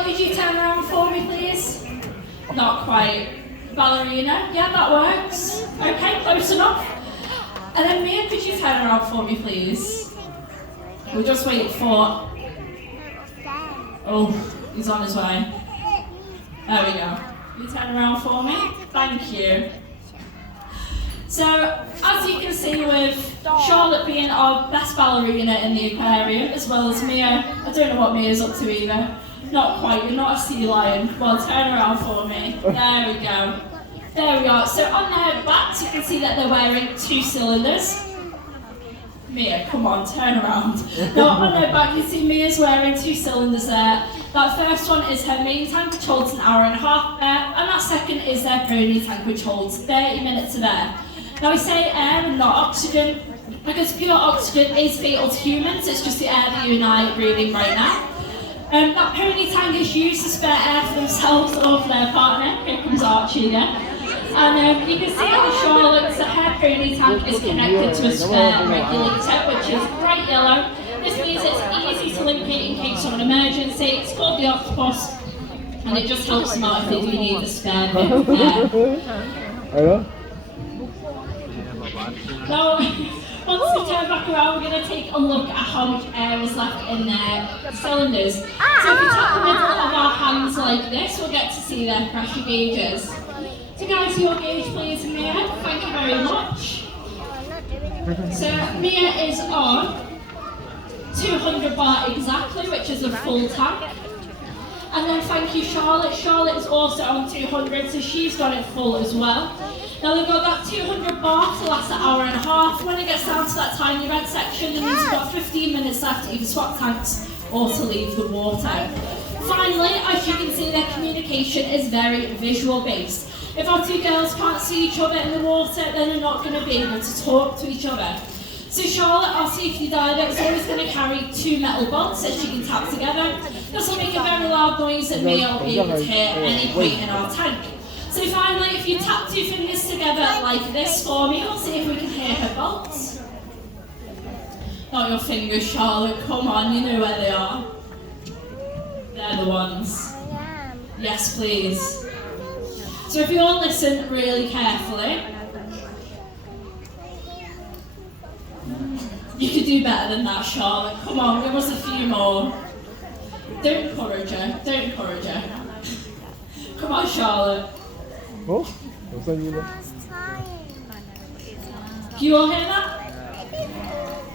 Charlotte, could you turn around for me, please? Not quite. Ballerina, yeah, that works. Okay, close enough. And then Mia, could you turn around for me, please? We're just waiting for... Oh, he's on his way. There we go. You turn around for me? Thank you. So, as you can see with Charlotte being our best ballerina in the aquarium, as well as Mia, I don't know what Mia's up to either. Not quite, you're not a sea lion. Well, turn around for me. There we go. There we are. So on their backs, you can see that they're wearing 2 cylinders. Mia, come on, turn around. Now, on their back, you see Mia's wearing 2 cylinders there. That first one is her main tank, which holds an hour and a half air, and that second is their pony tank, which holds 30 minutes of air. Now, we say air and not oxygen, because pure oxygen is fatal to humans. It's just the air that you and I are breathing right now. That pony tank is used to spare air for themselves or for their partner. Here comes Archie again. And you can see on Charlotte that her pony tank is connected to a spare regulator, which is bright yellow. This means it's easy to link it in case of an emergency. It's called the Octopus, and it just helps them out if they do need a spare bit of air. Now, once we turn back around, we're going to take a look at how much air is left in their cylinders. So if we tap the middle of our hands like this, we'll get to see their pressure gauges. So guys, your gauge please, Mia. Thank you very much. So Mia is on 200 bar exactly, which is a full tank. And then thank you, Charlotte. Charlotte is also on 200, so she's got it full as well. Now we've got that 200 bar to last an hour and a half. When it gets down to that tiny red section, that means we've got 15 minutes left to either swap tanks or to leave the water. Finally, as you can see, their communication is very visual based. If our 2 girls can't see each other in the water, then they're not going to be able to talk to each other. So Charlotte, our safety diver, is always going to carry 2 metal bolts that she can tap together. This will make a very loud noise that Mia will be able to hear at any point in our tank. So finally, if you tap 2 fingers together like this for me, we'll see if we can hear her bolts. Not your fingers, Charlotte, come on, you know where they are. They're the ones. Yes, please. So if you all listen really carefully, you could do better than that, Charlotte. Come on, give us a few more. Don't encourage her, don't encourage her. Come on, Charlotte. Oh, can you all hear that?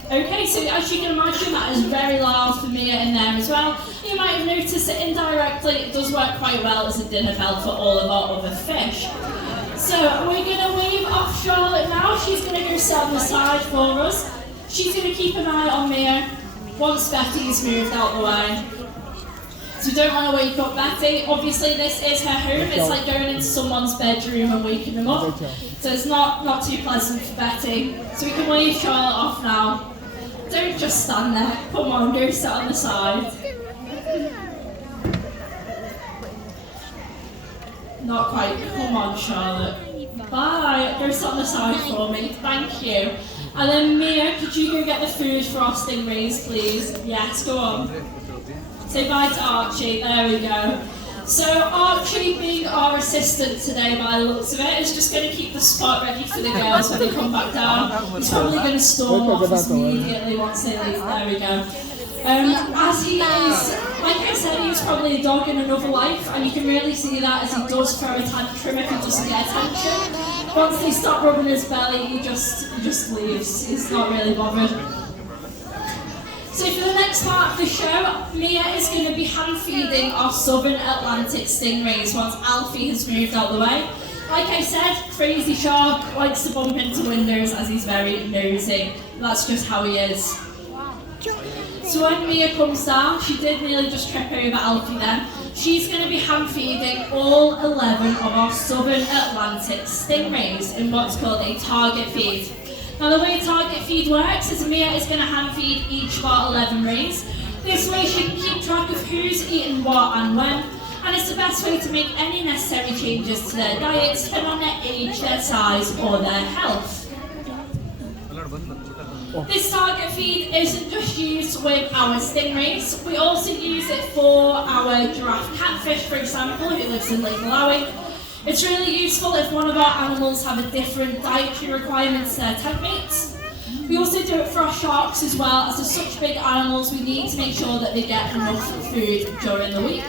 Okay, so as you can imagine, that is very loud for Mia in there as well. You might have noticed that indirectly it does work quite well as a dinner bell for all of our other fish. So we're going to wave off Charlotte now. She's going to go sit on the side for us. She's going to keep an eye on Mia once Betty's moved out the way. So we don't want to wake up Betty. Obviously this is her home. It's like going into someone's bedroom and waking them up. So it's not too pleasant for Betty. So we can wave Charlotte off now. Don't just stand there. Come on, go sit on the side. Not quite. Come on, Charlotte. Bye. Go sit on the side for me. Thank you. And then Mia, could you go get the food for our stingrays, please? Yes, go on. Say bye to Archie. There we go. So Archie, being our assistant today by the looks of it, is just going to keep the spot ready for the girls when they come back down. He's probably going to storm off us immediately once they leave. There we go. As he is, like I said, he's probably a dog in another life, and you can really see that as he does throw a tantrum if he doesn't get attention. Once they stop rubbing his belly, he just leaves. He's not really bothered. So for the next part of the show, Mia is going to be hand-feeding our Southern Atlantic stingrays once Alfie has moved out the way. Like I said, crazy shark, likes to bump into windows as he's very nosy. That's just how he is. So when Mia comes down, she did nearly just trip over Alfie then. She's going to be hand-feeding all 11 of our Southern Atlantic stingrays in what's called a target feed. Now the way target feed works is Mia is going to hand feed each of our 11 rays. This way she can keep track of who's eating what and when, and it's the best way to make any necessary changes to their diets depending on their age, their size or their health. This target feed isn't just used with our stingrays, we also use it for our giraffe catfish, for example, who lives in Lake Malawi. It's really useful if one of our animals have a different dietary requirements to their tent mates. We also do it for our sharks as well, as they're such big animals, we need to make sure that they get enough food during the week.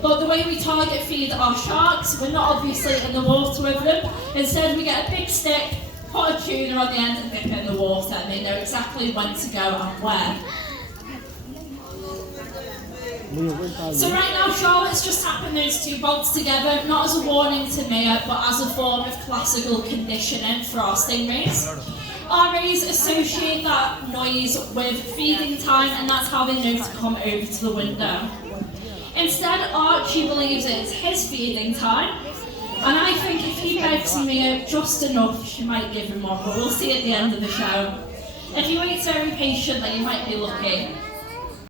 But the way we target feed our sharks, we're not obviously in the water with them. Instead, we get a big stick, put a tuna on the end and dip it in the water, and they know exactly when to go and where. So right now, Charlotte's just tapping those two bolts together, not as a warning to Mia, but as a form of classical conditioning for our stingrays. Our rays associate that noise with feeding time, and that's how they know to come over to the window. Instead, Archie believes it's his feeding time, and I think if he begs Mia just enough, she might give him one, but we'll see at the end of the show. If he waits very patiently, you might be lucky.